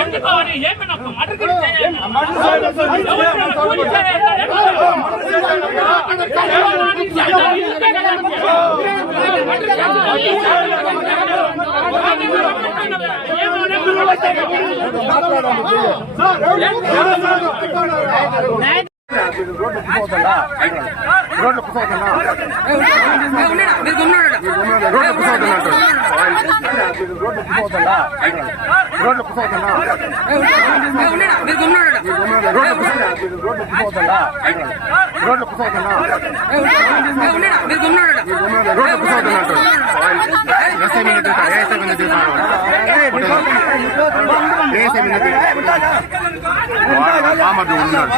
ఎందుకు రోడ్లు కుసవుతున్నా రోడ్లు కుసవుతున్నా రోడ్లు కుసవుతుందా రోడ్లు కుసవుతున్నా రోడ్లు కుసవుతుందా రోడ్లు కుసవుతున్నా రోడ్లు కుసవుతున్నట్టు ఎస్ఐ మీద తీసా ఏఎస్ఐ మీద తీసా ఏఎస్ఐ మీద మామూలు ఉన్నాడు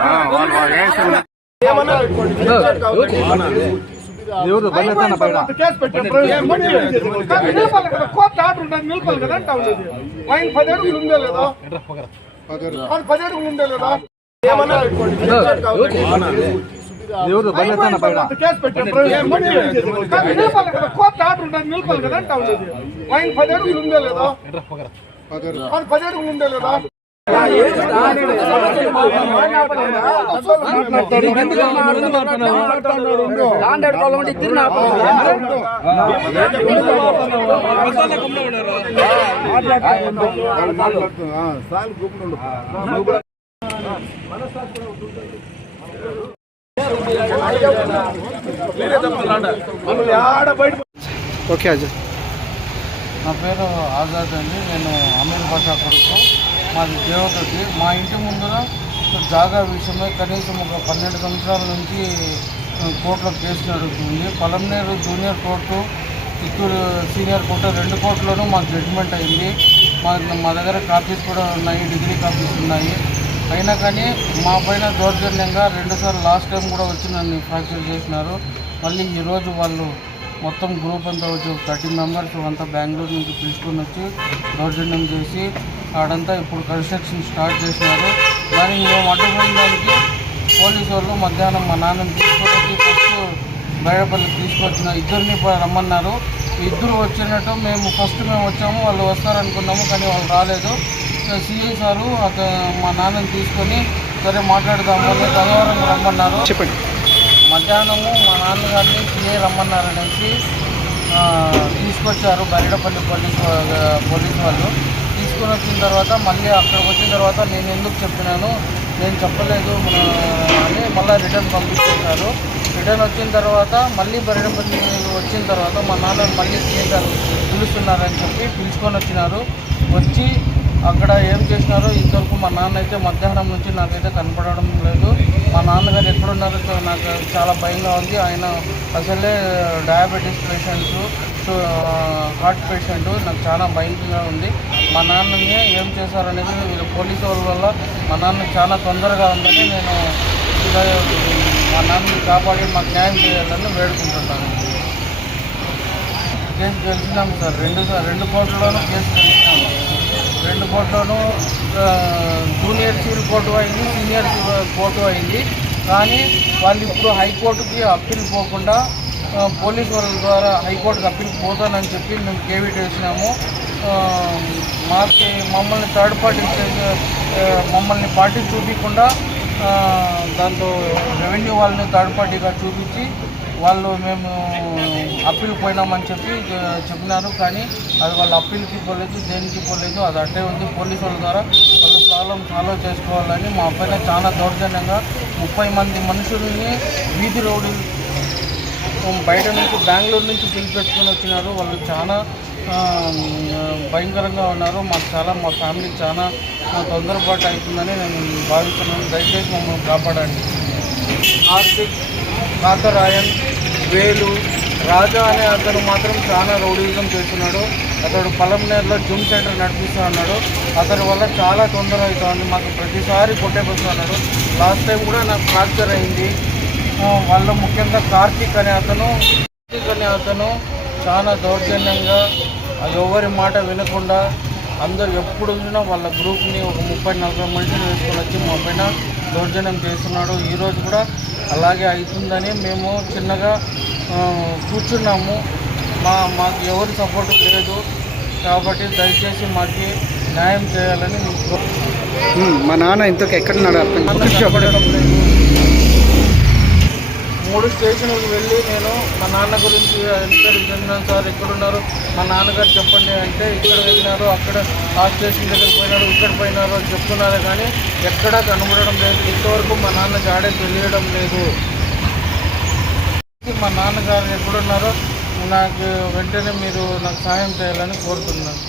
ఆ, వాళ్ళు వాళ్ళు ఏఎస్ఐ మీద ఎవరు బయలుదేరిన బయట కేసు పెట్టారు నిలపాలి కదా కోర్టు ఆర్డర్ ఉండదు నిలపాలి కదా అంటా ఉండేది ఆయన పది అడుగులు ఉందే లేదా అది పది అడుగులు ఉందే లేదా ఎవరు బయలుదేరిన బయట కేసు పెట్టారు నిలపాలి కదా కోర్టు ఆర్డర్ ఉండదు నిలపాలి కదా అంటా ఉండేది ఆయన పది అడుగులు ఉందే లేదా అది పది అడుగులు ఉందే లేదా? ఓకే అజయ్. నా పేరు ఆజాద్ అండి. నేను అమీర్ భాషా కొడుకు. మాది దేవతకి మా ఇంటి ముందర జాగా విషయమై కనీసం ఒక పన్నెండు సంవత్సరాల నుంచి కోర్టులో కేసు నడుస్తుంది Palamaner junior court Chittoor senior court రెండు కోర్టులోనూ మాకు జడ్జిమెంట్ అయింది. మా మా దగ్గర కాపీస్ కూడా ఉన్నాయి డిగ్రీ కాపీస్ ఉన్నాయి. అయినా కానీ మా పైన దౌర్జన్యంగా రెండుసార్లు లాస్ట్ టైం కూడా వచ్చి నన్ను ఫ్రాక్చర్ చేసినారు. మళ్ళీ ఈరోజు వాళ్ళు మొత్తం గ్రూప్ అంతా వచ్చి థర్టీ మెంబర్స్ అంతా బెంగళూరు నుంచి పిలుచుకొని వచ్చి దౌర్జన్యం చేసి ఆడంతా ఇప్పుడు కన్స్ట్రక్షన్ స్టార్ట్ చేసినారు. దానికి మేము అడ్డుపోయిన దానికి పోలీసు వాళ్ళు మధ్యాహ్నం మా నాన్నని తీసుకొని ఫస్ట్ బయటపల్లి తీసుకొచ్చిన ఇద్దరిని రమ్మన్నారు. ఇద్దరు వచ్చినట్టు మేము ఫస్ట్ మేము వచ్చాము వాళ్ళు వస్తారనుకున్నాము కానీ వాళ్ళు రాలేదు. సిఐ సారు మా నాన్నని తీసుకొని సరే మాట్లాడదాము అని గంగవరం రమ్మన్నారు. చెప్పండి. మధ్యాహ్నము మా నాన్నగారిని సిఐ రమ్మన్నారనేసి తీసుకొచ్చారు బరిడపల్లి పోలీస్ వా- పోలీస్ వాళ్ళు. తీసుకొని వచ్చిన తర్వాత మళ్ళీ అక్కడికి వచ్చిన తర్వాత నేను ఎందుకు చెప్పినాను? నేను చెప్పలేదు. అని మళ్ళీ రిటర్న్ పంపించేశారు. రిటర్న్ వచ్చిన తర్వాత మళ్ళీ బరిడపల్లి వచ్చిన తర్వాత మా నాన్న మళ్ళీ సిఐ పిలుస్తున్నారని చెప్పి పిలుచుకొని వచ్చినారు. వచ్చి అక్కడ ఏం చేసినారో ఇంతవరకు మా నాన్న అయితే మధ్యాహ్నం నుంచి నాకైతే కనపడడం లేదు. మా నాన్నగారు ఎక్కడున్నారో నాకు చాలా భయంగా ఉంది. ఆయన అసలే డయాబెటీస్ పేషెంట్స్ హార్ట్ పేషెంట్ నాకు చాలా భయంగా ఉంది. మా నాన్నని ఏం చేశారనేది వీళ్ళు పోలీసు వాళ్ళ వల్ల మా నాన్న చాలా తొందరగా ఉందని నేను మా నాన్నని కాపాడి మాకు న్యాయం చేయాలని వేడుకుంటున్నాను. కేసు గెలిచినాము సార్. రెండు సార్ రెండు కోట్లలోనూ కేసు గెలిచినాము రెండు జూనియర్ సివిల్ కోర్టు అయింది సీనియర్ కోర్టు అయింది. కానీ వాళ్ళు ఇప్పుడు హైకోర్టుకి అప్పీల్ పోకుండా పోలీసు వాళ్ళ ద్వారా హైకోర్టుకి అప్పీల్ పోతానని చెప్పి మేము కేవీటీ వేసినాము. మాకు మమ్మల్ని థర్డ్ పార్టీ మమ్మల్ని పార్టీ చూపించకుండా దాంతో రెవెన్యూ వాళ్ళని థర్డ్ పార్టీగా చూపించి వాళ్ళు మేము అప్పీల్ పోయినామని చెప్పి చెప్పినారు. కానీ అది వాళ్ళ అప్పీల్కి పోలేదు దేనికి పోలేదు అది అట్టే ఉంది పోలీసు వాళ్ళ ద్వారా. వాళ్ళు ప్రాబ్లం సాల్వ్ చేసుకోవాలని మా పైన చాలా దౌర్జన్యంగా ముప్పై మంది మనుషుల్ని వీధి రోడ్డు బయట నుంచి బెంగళూరు నుంచి పిలిపెట్టుకుని వచ్చినారు. వాళ్ళు చాలా భయంకరంగా ఉన్నారు. మాకు చాలా మా ఫ్యామిలీకి చాలా తొందరపాటు అవుతుందని నేను భావిస్తున్నాను. దయచేసి మమ్మల్ని కాపాడండి. ఆర్థిక కాకరాయన్ వేలు రాజా అనే అతను మాత్రం చాలా రౌడీజం చేస్తున్నాడు. అతడు పలంనేరులో జిమ్ సెంటర్ నడిపిస్తూ ఉన్నాడు. అతని వల్ల చాలా తొందర అవుతుంది. మాకు ప్రతిసారి కొట్టేకొస్తున్నాడు లాస్ట్ టైం కూడా నాకు ఫ్రాక్చర్ అయింది. వాళ్ళ వాళ్ళు ముఖ్యంగా కార్తీక్ అనే అతను కార్తీక్ అనే అతను చాలా దౌర్జన్యంగా అది ఎవరి మాట వినకుండా అందరు ఎప్పుడు చూసినా వాళ్ళ గ్రూప్ని ఒక ముప్పై నలభై మందిని వేసుకొని వచ్చి మా పైన దౌర్జన్యం చేస్తున్నాడు. ఈరోజు కూడా అలాగే అవుతుందని మేము చిన్నగా కూర్చున్నాము. మా మాకు ఎవరి సపోర్ట్ లేదు. కాబట్టి దయచేసి మాకు న్యాయం చేయాలని మా నాన్న ఇంతకు ఎక్కడున్నాడు అర్థం నాన్న ఒక్క నిమిషం. కనపడడం లేదు. మూడు స్టేషన్లకు వెళ్ళి నేను మా నాన్న గురించి ఎంక్వైరీ చెందినాను సార్ ఎక్కడున్నారు? మా నాన్నగారు చెప్పండి అంటే ఇక్కడ వెళ్ళినారు అక్కడ ఆ స్టేషన్ దగ్గర పోయినారు ఇక్కడ పోయినారు అని చెప్తున్నారు కానీ ఎక్కడా కనబడడం లేదు. ఇంతవరకు మా నాన్న జాడే తెలియడం లేదు. మా నాన్నగారు ఎక్కడున్నారో నాకు వెంటనే మీరు నాకు సాయం చేయాలని కోరుతున్నాను.